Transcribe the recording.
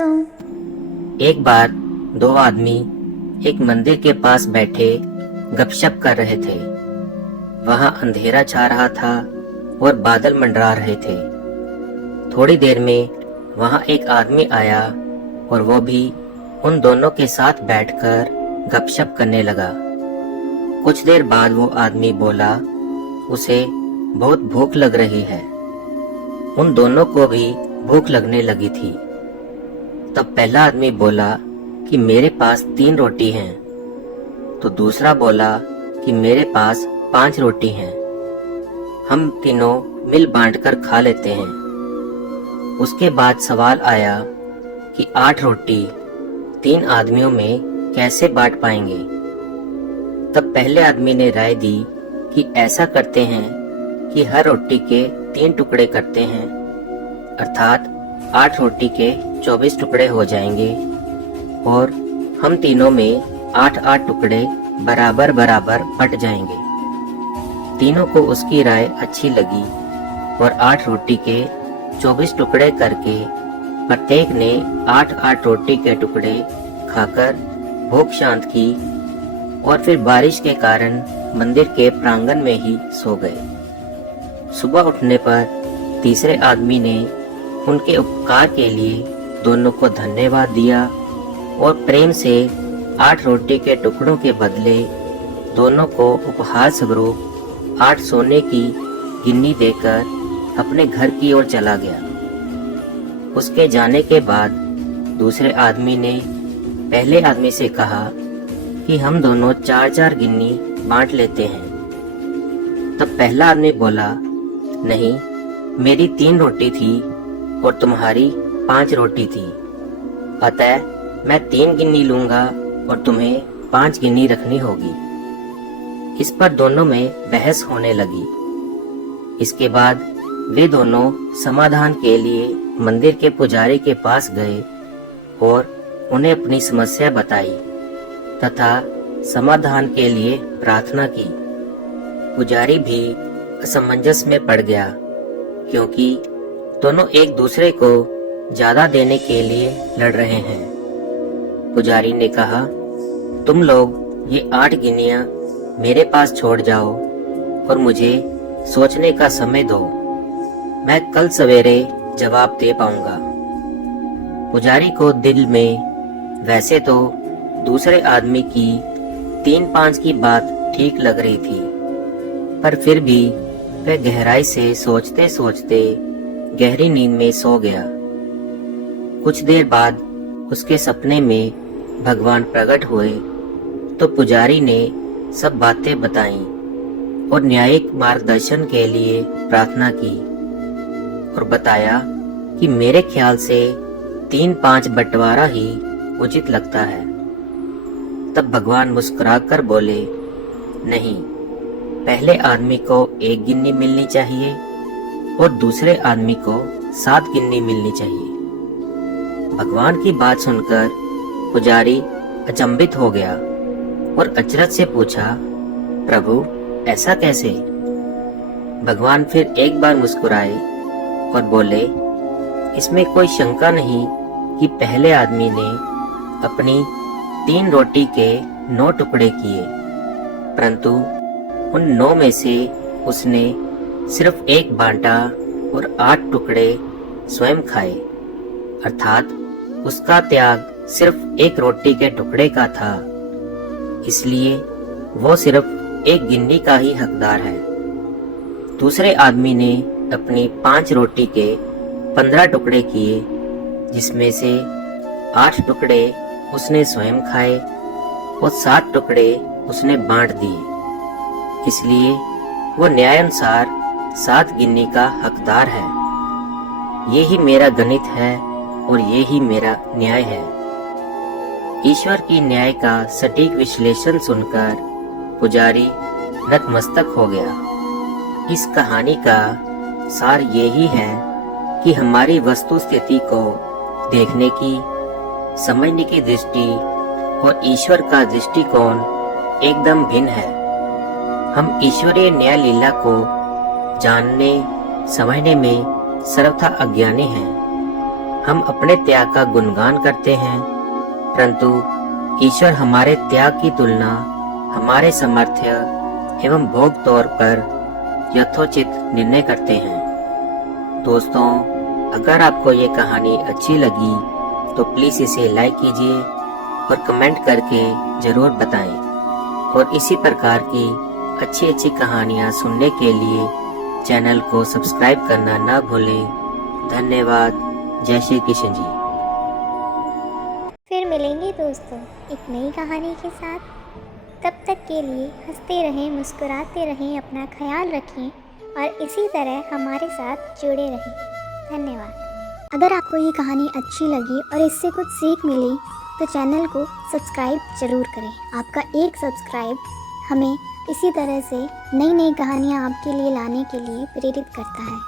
तुम? एक बार दो आदमी एक मंदिर के पास बैठे गपशप कर रहे थे। वहां अंधेरा छा रहा था और बादल मंडरा रहे थे। थोड़ी देर में वहां एक आदमी आया और वो भी उन दोनों के साथ बैठकर गपशप करने लगा। कुछ देर बाद वो आदमी बोला, उसे बहुत भूख लग रही है। उन दोनों को भी भूख लगने लगी थी। तब पहला आदमी बोला कि मेरे पास 3 रोटी हैं। तो दूसरा बोला कि मेरे पास 5 रोटी हैं। हम तीनों मिल बांटकर खा लेते हैं। उसके बाद सवाल आया कि 8 रोटी 3 आदमियों में कैसे बांट पाएंगे। तब पहले आदमी ने राय दी कि ऐसा करते हैं कि हर रोटी के 3 टुकड़े करते हैं, अर्थात 8 रोटी के 24 टुकड़े हो जाएंगे और हम तीनों में 8-8 टुकड़े बराबर बराबर बट जाएंगे। तीनों को उसकी राय अच्छी लगी और 8 रोटी के 24 टुकड़े करके प्रत्येक ने 8-8 रोटी के टुकड़े खाकर भूख शांत की और फिर बारिश के कारण मंदिर के प्रांगण में ही सो गए। सुबह उठने पर तीसरे आदमी ने उनके उपकार के लिए दोनों को धन्यवाद दिया और प्रेम से 8 रोटी के टुकड़ों के बदले दोनों को उपहार स्वरूप 8 सोने की गिन्नी देकर अपने घर की ओर चला गया। उसके जाने के बाद दूसरे आदमी ने पहले आदमी से कहा कि हम दोनों 4-4 गिन्नी बांट लेते हैं। तब पहला आदमी बोला, नहीं, मेरी 3 रोटी थी और तुम्हारी 5 रोटी थी, अतः मैं 3 गिन्नी लूंगा और तुम्हें 5 गिन्नी रखनी होगी। इस पर दोनों में बहस होने लगी। इसके बाद वे दोनों समाधान के लिए मंदिर के पुजारी के पास गए और उन्हें अपनी समस्या बताई तथा समाधान के लिए प्रार्थना की। पुजारी भी असमंजस में पड़ गया क्योंकि दोनों एक दूसरे को ज्यादा देने के लिए लड़ रहे हैं। पुजारी ने कहा, तुम लोग ये 8 गिन्नियां मेरे पास छोड़ जाओ और मुझे सोचने का समय दो। मैं कल सवेरे जवाब दे पाऊंगा। पुजारी को दिल में वैसे तो दूसरे आदमी की 3-5 की बात ठीक लग रही थी, पर फिर भी वह गहराई से सोचते सोचते गहरी नींद में सो गया। कुछ देर बाद उसके सपने में भगवान प्रकट हुए तो पुजारी ने सब बातें बताईं और न्यायिक मार्गदर्शन के लिए प्रार्थना की और बताया कि मेरे ख्याल से 3-5 बंटवारा ही उचित लगता है। तब भगवान मुस्कुराकर बोले, नहीं, पहले आदमी को 1 गिन्नी मिलनी चाहिए और दूसरे आदमी को 7 गिन्नी मिलनी चाहिए। भगवान की बात सुनकर पुजारी अचंभित हो गया और अचरज से पूछा, प्रभु, ऐसा कैसे? भगवान फिर एक बार मुस्कुराए और बोले, इसमें कोई शंका नहीं कि पहले आदमी ने अपनी 3 रोटी के 9 टुकड़े किए, परंतु उन 9 में से उसने सिर्फ 1 बांटा और 8 टुकड़े स्वयं खाए, अर्थात उसका त्याग सिर्फ 1 रोटी के टुकड़े का था। इसलिए वो सिर्फ 1 गिन्नी का ही हकदार है। दूसरे आदमी ने अपनी 5 रोटी के 15 टुकड़े किए, जिसमें से 8 टुकड़े उसने स्वयं खाए और 7 टुकड़े उसने बांट दिए। इसलिए वो न्यायानुसार 7 गिन्नी का हकदार है। ये ही मेरा गणित है और ये ही मेरा न्याय है। ईश्वर की न्याय का सटीक विश्लेषण सुनकर पुजारी नतमस्तक हो गया। इस कहानी का सार यही है कि हमारी वस्तु स्थिति को देखने की, समझने की दृष्टि और ईश्वर का दृष्टिकोण एकदम भिन्न है। हम ईश्वरीय न्याय लीला को जानने समझने में सर्वथा अज्ञानी हैं। हम अपने त्याग का गुणगान करते हैं, परंतु ईश्वर हमारे त्याग की तुलना हमारे सामर्थ्य एवं भोग तौर पर यथोचित निर्णय करते हैं। दोस्तों, अगर आपको ये कहानी अच्छी लगी तो प्लीज़ इसे लाइक कीजिए और कमेंट करके ज़रूर बताएं। और इसी प्रकार की अच्छी अच्छी कहानियाँ सुनने के लिए चैनल को सब्सक्राइब करना ना भूलें। धन्यवाद। जय श्री कृष्ण जी। फिर मिलेंगे दोस्तों एक नई कहानी के साथ। तब तक के लिए हंसते रहें, मुस्कुराते रहें, अपना ख्याल रखें और इसी तरह हमारे साथ जुड़े रहें। धन्यवाद। अगर आपको ये कहानी अच्छी लगी और इससे कुछ सीख मिली तो चैनल को सब्सक्राइब ज़रूर करें। आपका एक सब्सक्राइब हमें इसी तरह से नई नई कहानियाँ आपके लिए लाने के लिए प्रेरित करता है।